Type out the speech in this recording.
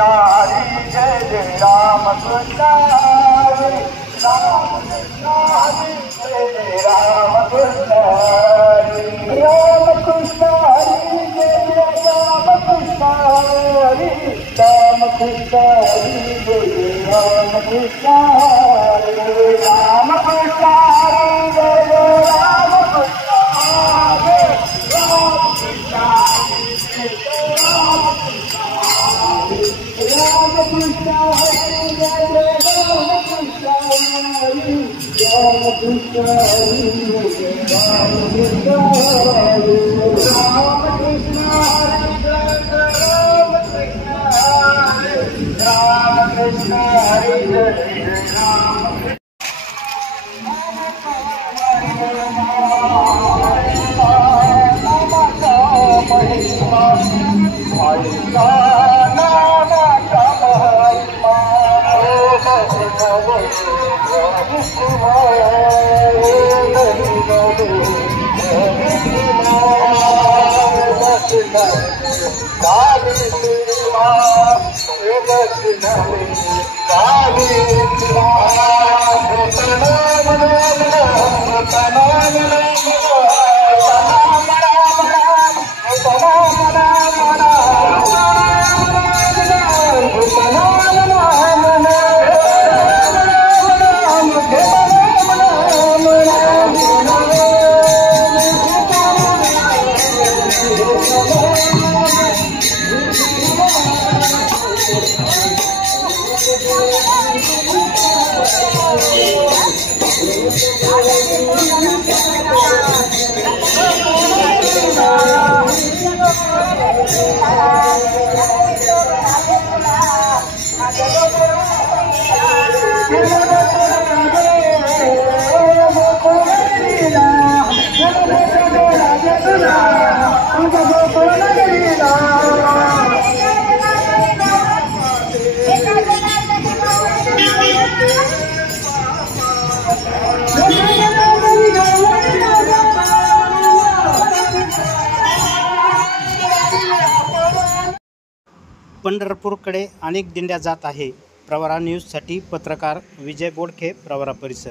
कृष्ण हरी जय जय राम कृष्ण हरी राम कृष्ण हरी जय जय राम कृष्ण हरी राम कृष्ण हरी जय जय राम कृष्ण हरी राम कृष्ण हरी जय जय राम कृष्ण हरी राम कृष्ण हरी जय जय राम कृष्ण हरी राम कृष्ण हरी जय जय राम राम कृष्ण हरी जय जय राम कृष्ण हरी राम कृष्ण हरी जय जय राम कृष्ण हरी राम कृष्ण हरी जय जय राम कृष्ण हरी जय जय राम पंढरपूरकडे अनेक दिंड्या जात आहे. प्रवरा न्यूजसाठी पत्रकार विजय बोडखे, प्रवरा परिसर.